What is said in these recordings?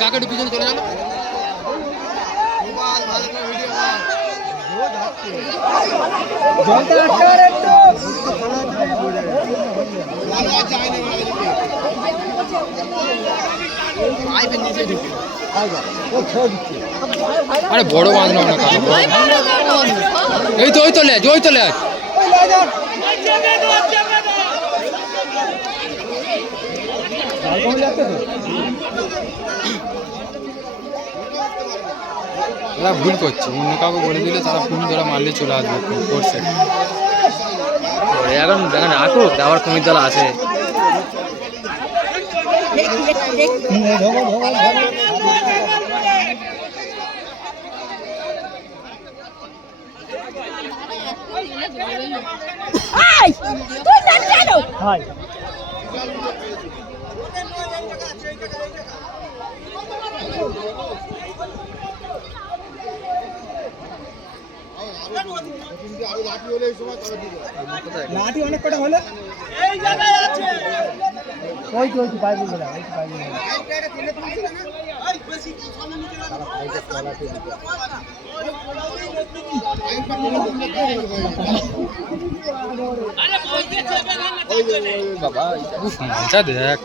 কাকে পিছনে চলে আরে বড় মাছ না এই তো ওই তো লেজ, ওই তো লেজ। ওরা ভুল করছে। অন্য কাউকে বলে দিলে তারা ফোন ধরে মারলে চলে আসবে করছে এখন দেখেন আসুক আবার কুমির দল আছে তুই জান কেন লাঠি অনেক কটা হলে? ওই তো ওই তো পাইবি বলে ওই তো পাইবি বলে। উফ দেখ।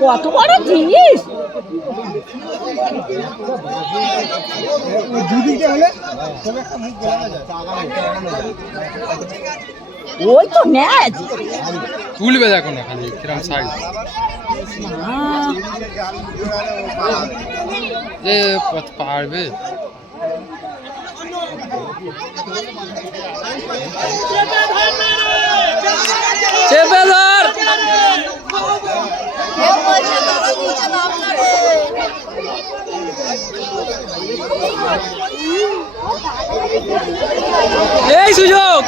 কত বড় জিনিস? ওই দুদিকে হলে তবে একটা মুখ গলানো যায় ওই তো ম্যাচ। তুলবে দেখো না খালি কিরম সাইজ যে পথ পারবে। চেপে এই সুযোগ।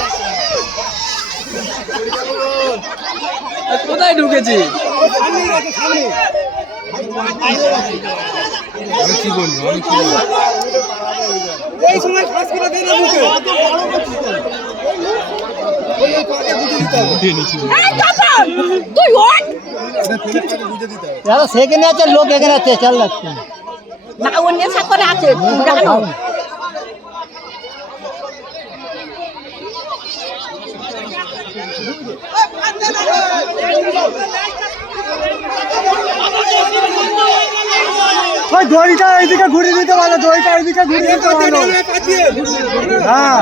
কোথায় ঢুকেছি? আমি কি বলব আমি বলব? এই সময় করে মুখে আছে লোক এখানে আছে চাল লাগছে আছে জানো ওই দড়িটা এইদিকে ঘুরিয়ে দিতে পারল দড়িটা এইদিকে ঘুরিয়ে দিতে পারল হ্যাঁ।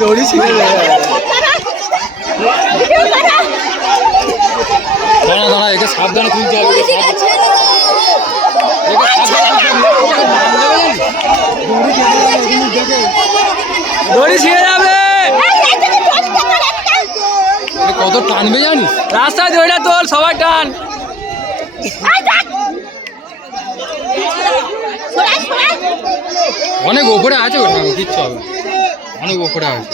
দড়ি ছিঁড়ে দাঁড়া দাঁড়া একে সাবধানে তুলতে হবে। দড়ি ছিঁড়ে যাবে। কত টানবে জানিস? রাস্তায় দড়িটা তোল সবাই টান। অনেক ওপরে আছে ওটা কিচ্ছু হবে। অনেক ওপরে আছে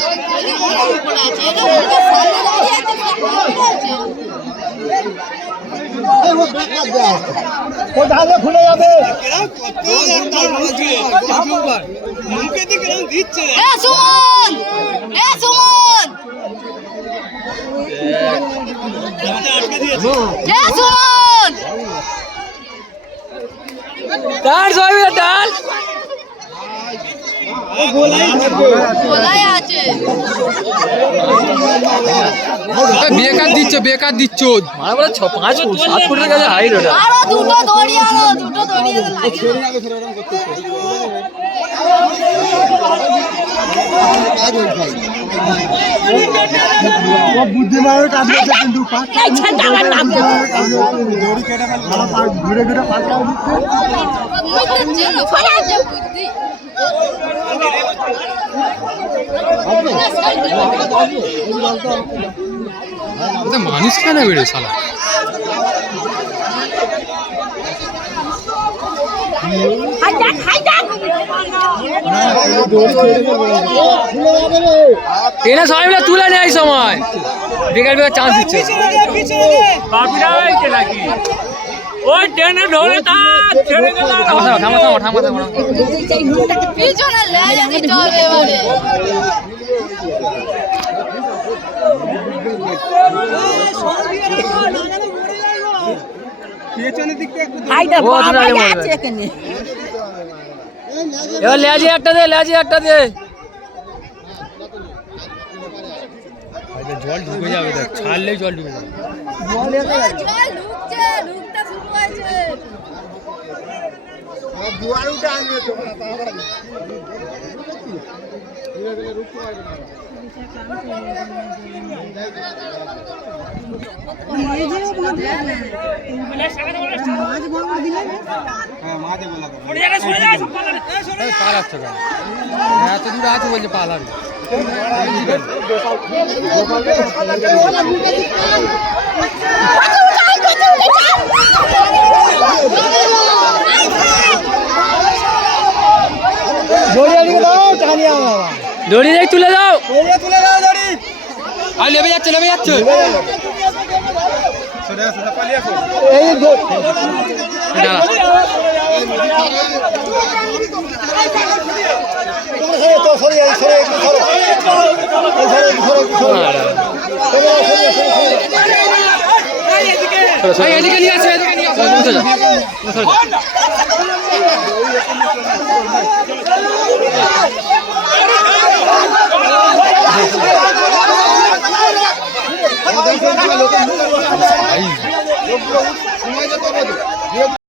ও খুলে যাবে মুখে দিকে দিচ্ছে সুমন সুমন সুমন টান সবাই মিলে টান গোলায় আছে এ, বেকার দিচ্ছ বেকার দিচ্ছ মানে ছ পাঁচ ফুট সাত ফুটের কাছে হাইট ওটা দুটো দড়ি আনো দুটো দড়ি বুদ্ধিমানের কাজ করছে কিন্তু পাঁচ ঘুরে ঘুরে ওতে মানুষ কেন হাই দেখ টেনে সবাই মিলে তুলে নেয় সময়। বেকার বেকার চান্স দিচ্ছে। ওই টেনে ধরে তা ছেড়ে গেল থামা থামা থামা থামা থামা থামা পিছনে লেজে দিতে হবে এবারে পেছনের দিকটা একটু এবার লেজি দে লেজি একটা দে। জল ঢুকে যাবে দেখ ছাড়লেই জল ঢুকে যাবে। জল ঢুকছে ঢুকতে দুয়ারুটা আসবে তো। হ্যাঁ কেন? এত দূরে আছে বলছে পা লাগবে দড়িয়া দিকে দাও টানিয়া বাবা দড়ি দেখ তুলে দাও। তুলে দাও দড়ি। আর নেমে যাচ্ছে নেমে যাচ্ছে। সরে আসো পালিয়ে আসো। দাঁড়া। সরে উঠে যা, উঠে যা।